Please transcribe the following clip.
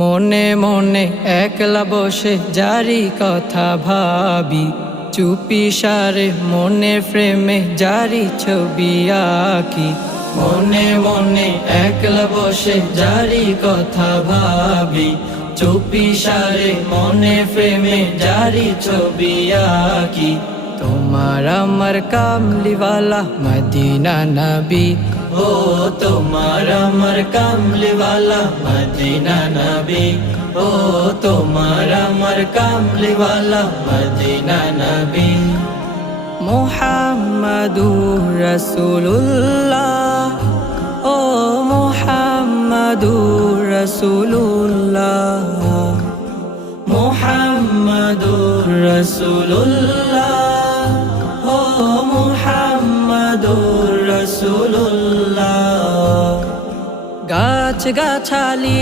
মনে মনে একলা বসে যারি কথা ভাবি, চুপি সারে মনে ফ্রেমে যারি ছবি আঁকি। মনে মনে একলা বসে যারি কথা ভাবি, চুপি সারে মনে ফ্রেমে যারি ছবি আঁকি। তোমার আমার কামলিওয়ালা মদিনা নবী, ও তোমার আমার কামলিওয়ালা মদিনা নবী, ও তোমার আমার কামলিওয়ালা মদিনা নবী। মুহাম্মাদুর রাসূলুল্লাহ, ও মুহাম্মাদুর রাসূলুল্লাহ, মুহাম্মাদুর রাসূলুল্লাহ, ও মুহাম্মাদুর রাসূলুল্লাহ। গাছ গাছালি